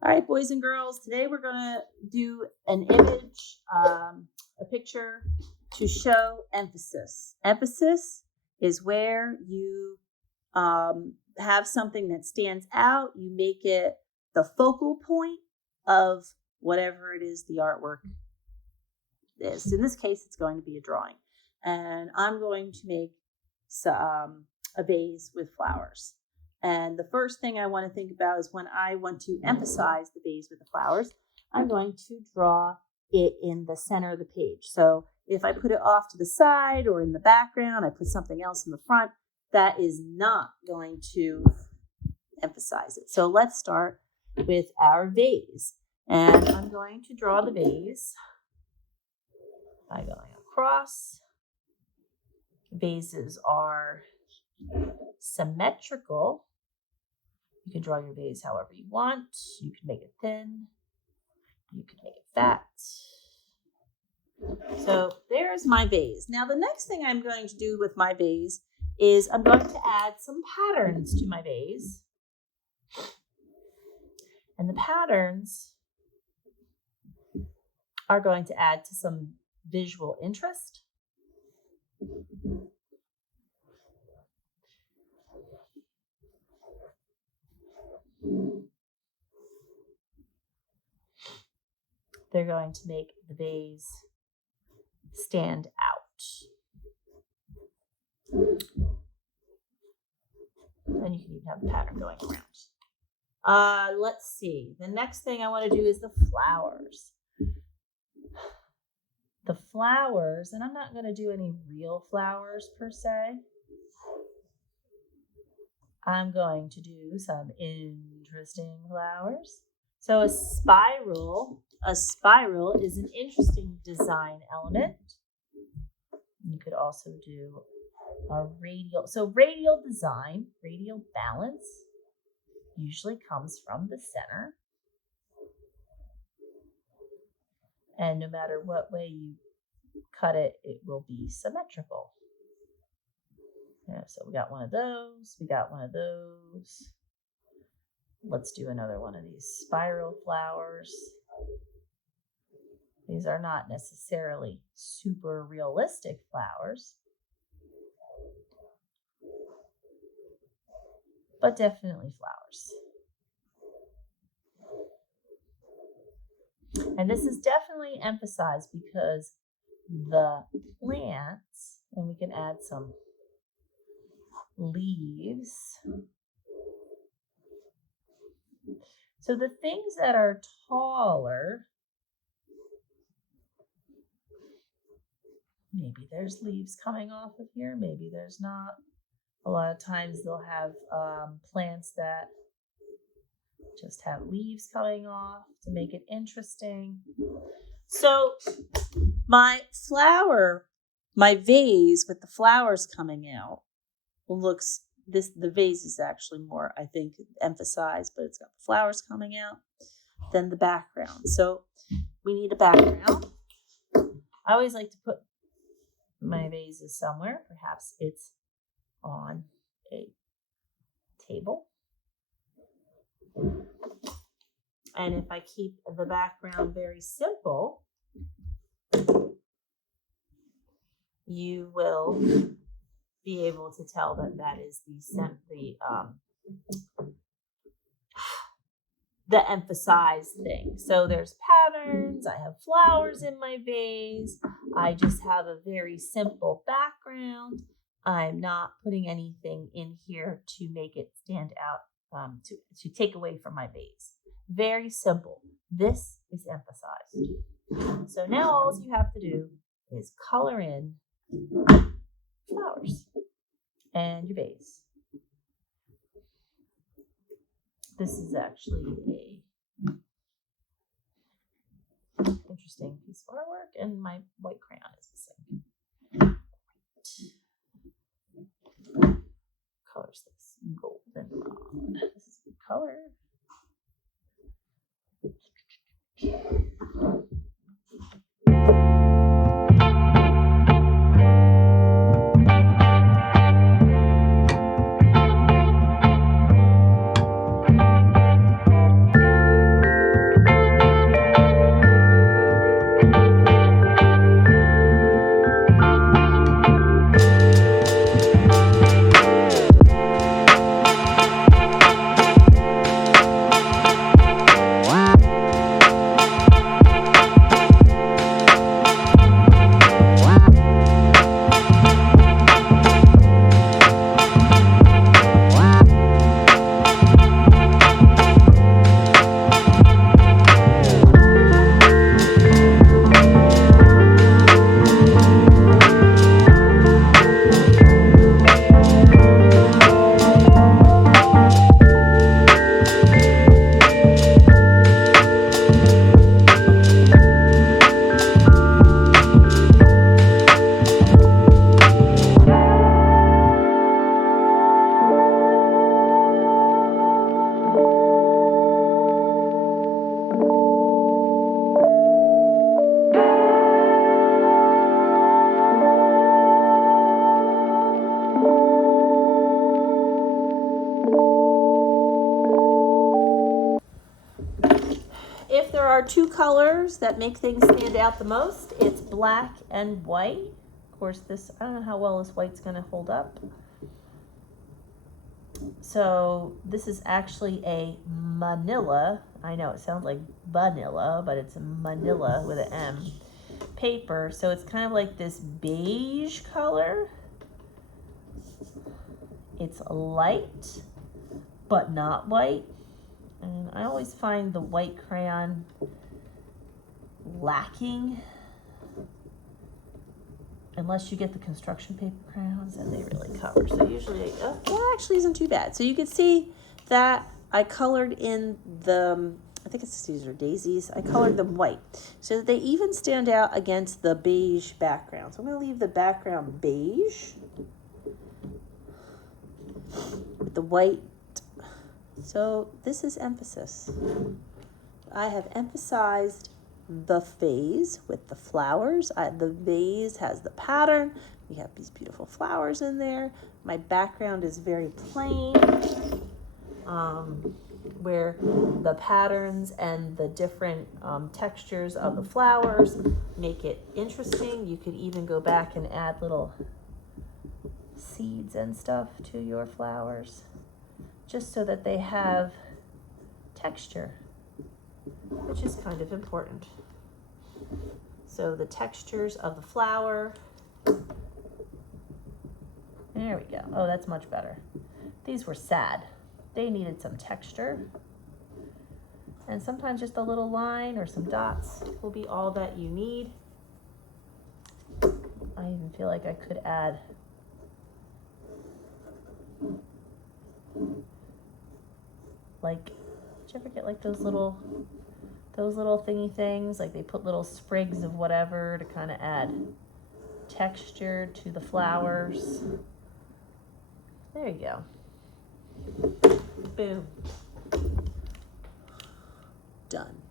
All right, boys and girls, today we're going to do an image, a picture to show emphasis. Emphasis is where you have something that stands out. You make it the focal point of whatever it is the artwork is. In this case, it's going to be a drawing. And I'm going to make a vase with flowers. And the first thing I want to think about is when I want to emphasize the vase with the flowers, I'm going to draw it in the center of the page. So if I put it off to the side or in the background, I put something else in the front, that is not going to emphasize it. So let's start with our vase. And I'm going to draw the vase by going across. Vases are symmetrical. You can draw your vase however you want. You can make it thin. You can make it fat. So there's my vase. Now the next thing I'm going to do with my vase is I'm going to add some patterns to my vase. And the patterns are going to add to some visual interest. They're going to make the vase stand out. And you can even have the pattern going around. Let's see. The next thing I want to do is the flowers. The flowers, and I'm not going to do any real flowers per se. I'm going to do some interesting flowers. So a spiral is an interesting design element. You could also do a radial. So radial design, radial balance usually comes from the center. And no matter what way you cut it, it will be symmetrical. Yeah, so we got one of those. We got one of those. Let's do another one of these spiral flowers. These are not necessarily super realistic flowers, but definitely flowers. And this is definitely emphasized because the plants, and we can add some leaves. So the things that are taller, maybe there's leaves coming off of here, maybe there's not. A lot of times they'll have plants that just have leaves coming off to make it interesting. So my vase with the flowers coming out looks, the vase is actually more, I think, emphasized, but it's got the flowers coming out than the background. So we need a background. I always like to put my vases somewhere. Perhaps it's on a table. And if I keep the background very simple, you will be able to tell that is the emphasized thing. So there's patterns. I have flowers in my vase. I just have a very simple background. I'm not putting anything in here to make it stand out, to take away from my vase. Very simple. This is emphasized. So now all you have to do is color in flowers and your vase. This is actually a interesting piece of artwork, and my white crayon is missing. Colors this goldenrod. This is a good color. if there are two colors that make things stand out the most, it's black and white. Of course, this, I don't know how well this white's going to hold up. So this is actually a manila. I know it sounds like vanilla, but it's a manila with an M paper. So it's kind of like this beige color. It's light, but not white. And I always find the white crayon lacking unless you get the construction paper crayons, and they really cover. So usually, well, it actually isn't too bad. So you can see that I colored in the, I think these are daisies. I colored them white so that they even stand out against the beige background. So I'm going to leave the background beige with the white. So this is emphasis. I have emphasized the vase with the flowers. The vase has the pattern. We have these beautiful flowers in there. My background is very plain, where the patterns and the different textures of the flowers make it interesting. You could even go back and add little seeds and stuff to your flowers, just so that they have texture, which is kind of important. So the textures of the flower. There we go. Oh, that's much better. These were sad. They needed some texture. And sometimes just a little line or some dots will be all that you need. I even feel like I could add like, did you ever get like those little thingy things? Like they put little sprigs of whatever to kind of add texture to the flowers. There you go. Boom. Done.